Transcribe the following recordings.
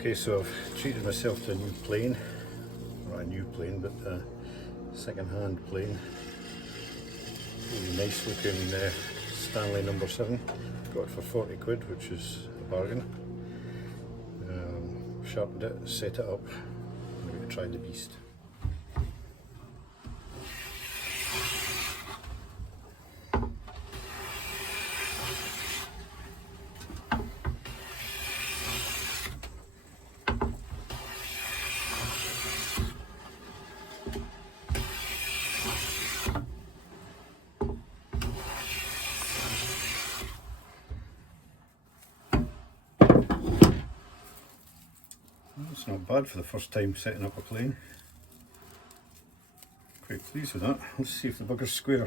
Okay, so I've treated myself to a new plane, not a new plane, but a second-hand plane. Really nice looking Stanley number 7. Got it for 40 quid, which is a bargain. Sharpened it, set it up, and we're going to try the beast. It's not bad for the first time setting up a plane. Quite pleased with that. Let's see if the bugger's square.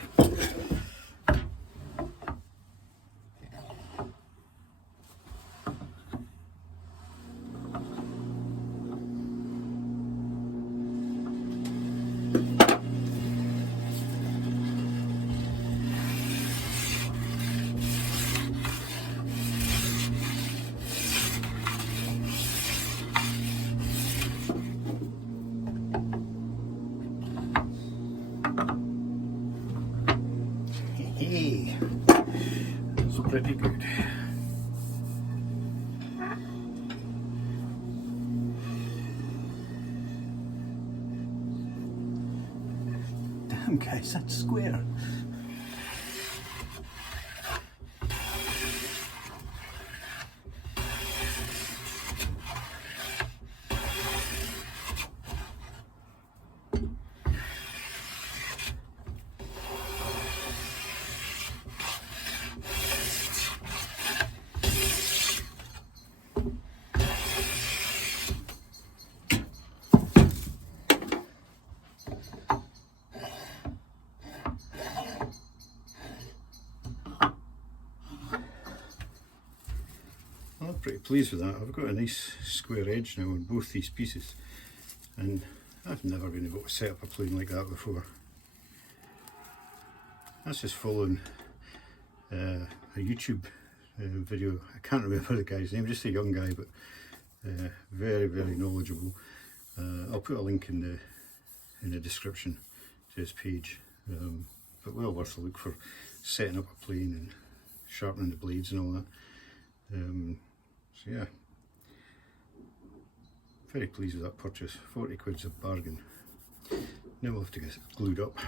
Hey, that's pretty good. Damn guys, that's square. I'm pretty pleased with that. I've got a nice square edge now on both these pieces, and I've never been able to set up a plane like that before. That's just following a YouTube video. I can't remember the guy's name, just a young guy, but very, very knowledgeable. I'll put a link in the description to his page, but well worth a look for setting up a plane and sharpening the blades and all that. So yeah, very pleased with that purchase. 40 quid's a bargain. Now we'll have to get it glued up.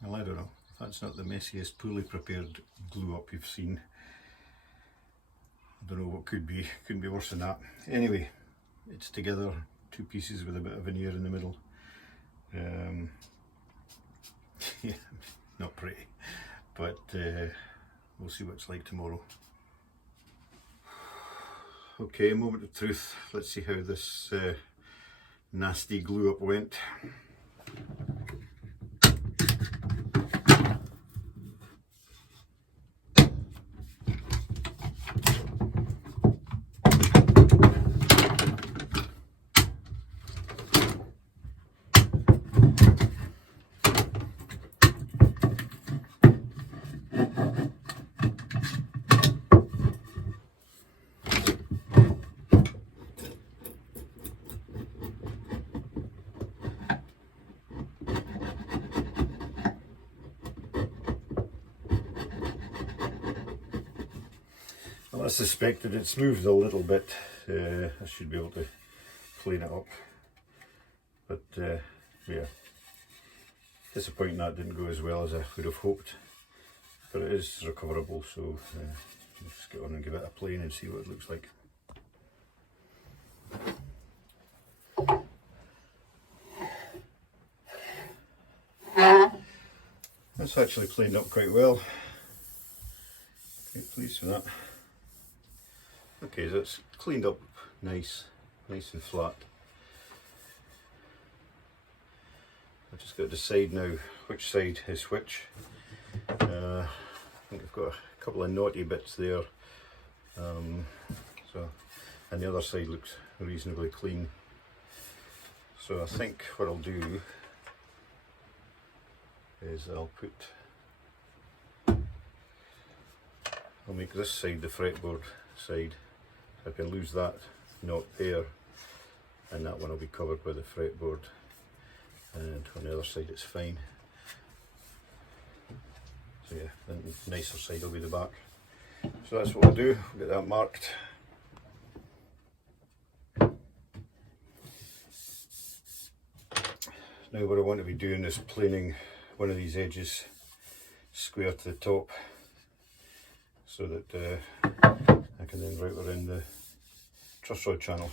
Well, I don't know, that's not the messiest, poorly prepared glue up you've seen. I don't know what could be worse than that. Anyway, it's together, two pieces with a bit of veneer in the middle. Yeah, not pretty, but we'll see what it's like tomorrow. Okay, moment of truth. Let's see how this nasty glue up went. Well, I suspected it's moved a little bit. I should be able to clean it up, but yeah, disappointing that didn't go as well as I would have hoped, but it is recoverable, so let's just get on and give it a plane and see what it looks like. That's actually planed up quite well. Quite pleased with that. Okay, so it's cleaned up nice and flat. I've just got to decide now which side is which. I think I've got a couple of naughty bits there, and the other side looks reasonably clean. So I think what I'll do is I'll make this side the fretboard side. I can lose that knot there, and that one will be covered by the fretboard, and on the other side it's fine. So yeah, the nicer side will be the back. So that's what we'll do, we'll get that marked. Now what I want to be doing is planing one of these edges square to the top, so that I can then router in the truss rod channel.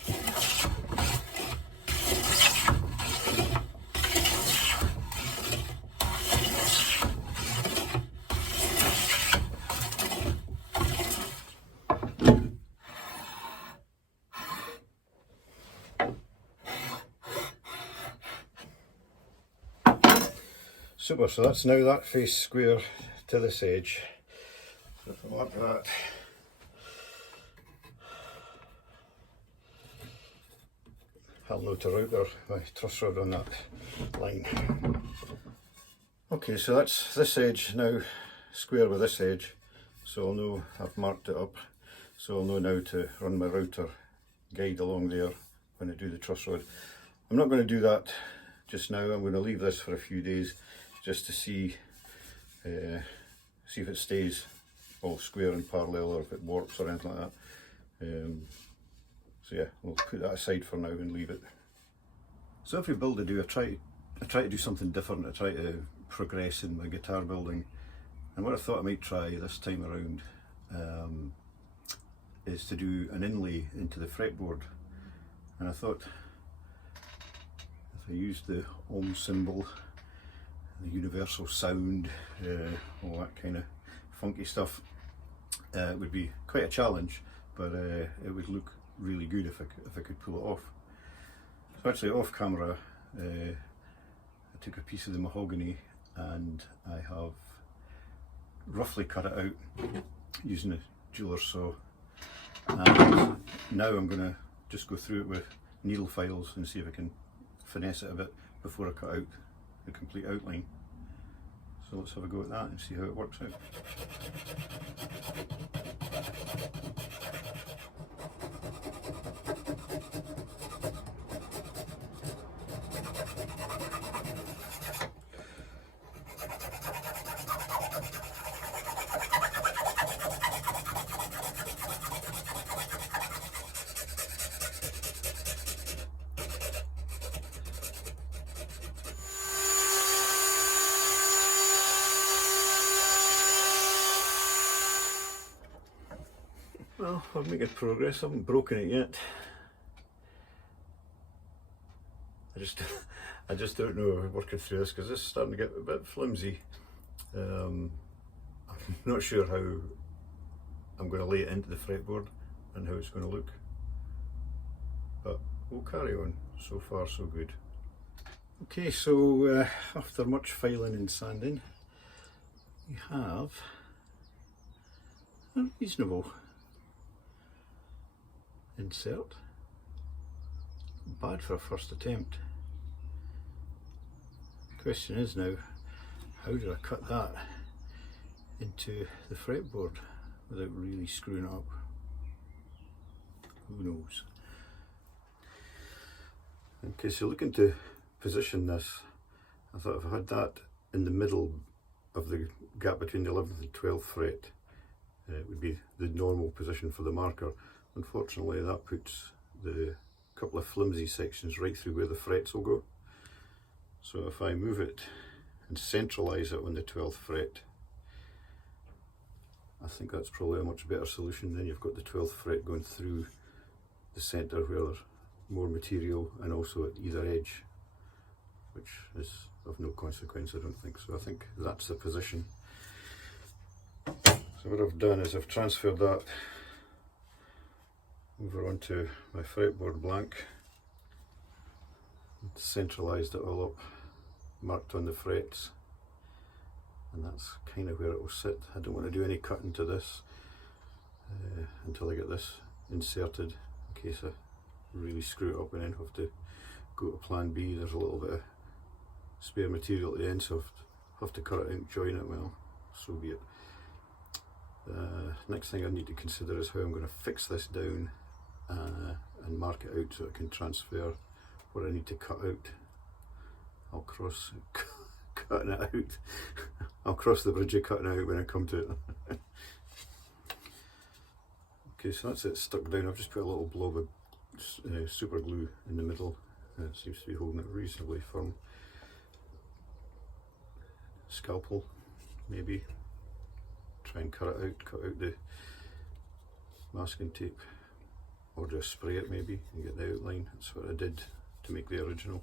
Super, so that's now that face square to this edge. So if I mark that, I'll know to router my truss rod on that line. Okay, so that's this edge now square with this edge, so I'll know I've marked it up, so I'll know now to run my router guide along there when I do the truss rod. I'm not going to do that just now. I'm going to leave this for a few days just to see if it stays all square and parallel, or if it warps or anything like that. So yeah, we'll put that aside for now and leave it. So every build I do, I try to do something different. I try to progress in my guitar building, and what I thought I might try this time around is to do an inlay into the fretboard. And I thought if I used the Om symbol, the universal sound, all that kind of funky stuff, it would be quite a challenge, but it would look really good if I could pull it off. So actually off camera, I took a piece of the mahogany and I have roughly cut it out using a jeweler's saw, and now I'm going to just go through it with needle files and see if I can finesse it a bit before I cut out the complete outline. So let's have a go at that and see how it works out. Well, we're making progress. I haven't broken it yet. I just don't know working through this because this is starting to get a bit flimsy. I'm not sure how I'm going to lay it into the fretboard and how it's going to look, but we'll carry on. So far so good. Okay, so after much filing and sanding, we have a reasonable insert. Bad for a first attempt. The question is now, how did I cut that into the fretboard without really screwing it up? Who knows? Okay, so looking to position this, I thought if I had that in the middle of the gap between the 11th and 12th fret, it would be the normal position for the marker. Unfortunately, that puts the couple of flimsy sections right through where the frets will go. So if I move it and centralise it on the 12th fret, I think that's probably a much better solution. Then you've got the 12th fret going through the centre where there's more material, and also at either edge, which is of no consequence, I don't think. So I think that's the position. So what I've done is I've transferred that over onto my fretboard blank, centralised it all up, marked on the frets, and that's kind of where it will sit. I don't want to do any cutting to this until I get this inserted, in case I really screw it up and then have to go to plan B. There's a little bit of spare material at the end, so I have to cut it out and join it. Well, so be it. Next thing I need to consider is how I'm going to fix this down and mark it out so I can transfer what I need to cut out. I'll cross cutting it out. I'll cross the bridge of cutting out when I come to it. Okay, so that's it stuck down. I've just put a little blob of super glue in the middle. It seems to be holding it reasonably firm. Scalpel, maybe. Try and cut it out, cut out the masking tape, or just spray it maybe and get the outline. That's what I did to make the original.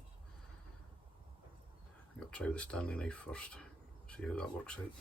I think I'll try with the Stanley knife first, see how that works out.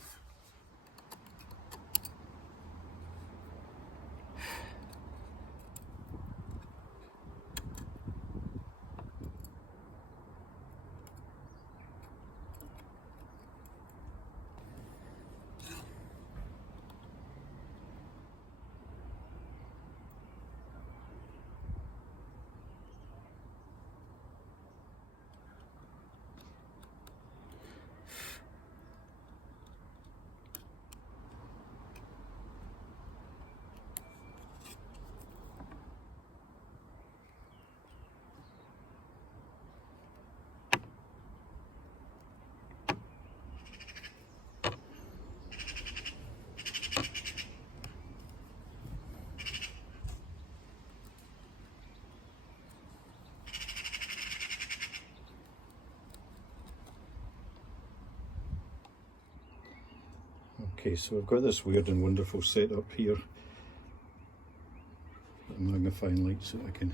Okay, so I've got this weird and wonderful setup here, a magnifying light so I can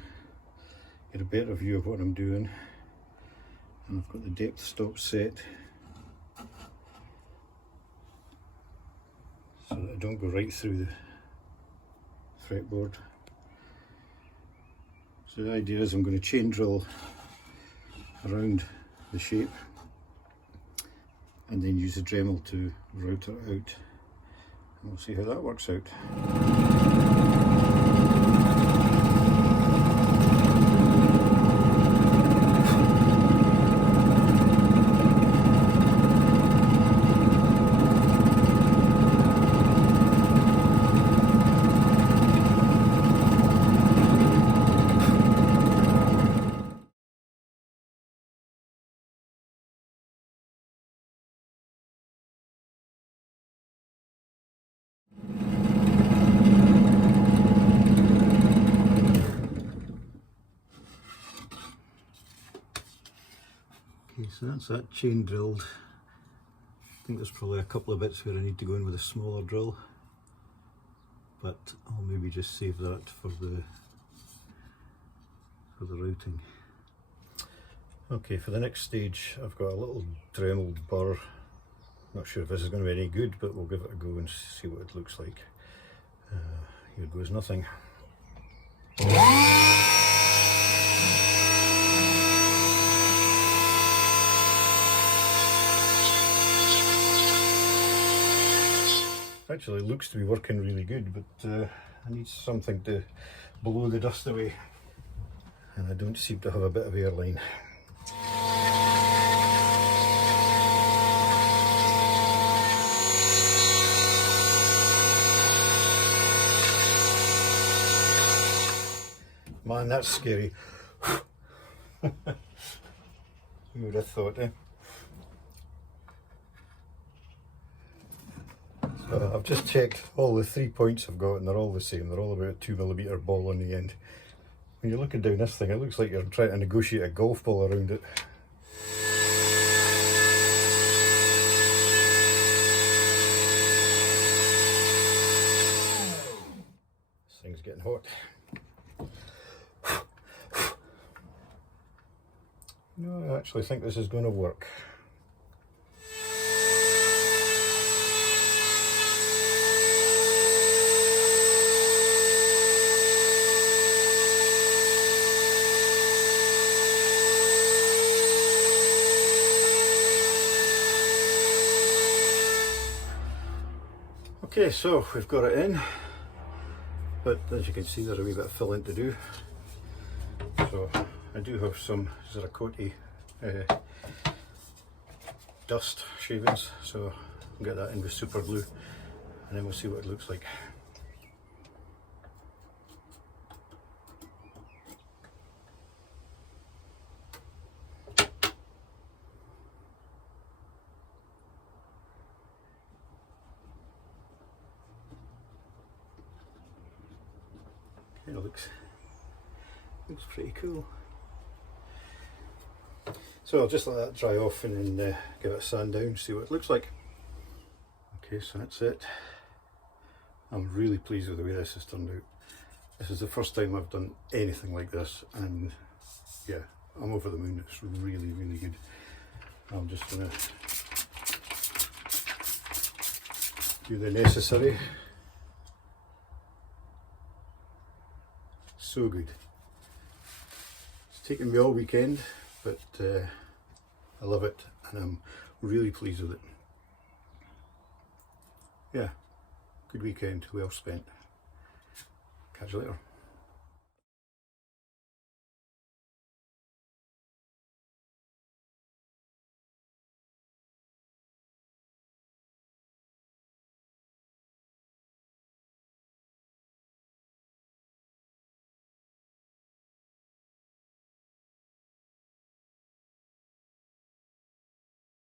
get a better view of what I'm doing, and I've got the depth stop set so that I don't go right through the fretboard. So the idea is I'm going to chain drill around the shape and then use a Dremel to route it out, and we'll see how that works out. Okay, so that's that chain drilled. I think there's probably a couple of bits where I need to go in with a smaller drill, but I'll maybe just save that for the routing. Okay, for the next stage I've got a little Dremel burr. Not sure if this is going to be any good, but we'll give it a go and see what it looks like. Here goes nothing. Actually looks to be working really good, but I need something to blow the dust away, and I don't seem to have a bit of airline. Man, that's scary. Who would have thought, eh? So I've just checked all the 3 points I've got, and they're all the same. They're all about a 2mm ball on the end. When you're looking down this thing, it looks like you're trying to negotiate a golf ball around it. This thing's getting hot. No, I actually think this is going to work. Okay, so we've got it in, but as you can see there's a wee bit of filling to do. So I do have some Zeracotti dust shavings, so I'll get that in with super glue and then we'll see what it looks like. It looks pretty cool. So I'll just let that dry off and then give it a sand down, see what it looks like. Okay, so that's it. I'm really pleased with the way this has turned out. This is the first time I've done anything like this, and yeah, I'm over the moon. It's really, really good. I'm just gonna do the necessary. So good. It's taken me all weekend, but I love it and I'm really pleased with it. Yeah, good weekend, well spent. Catch you later.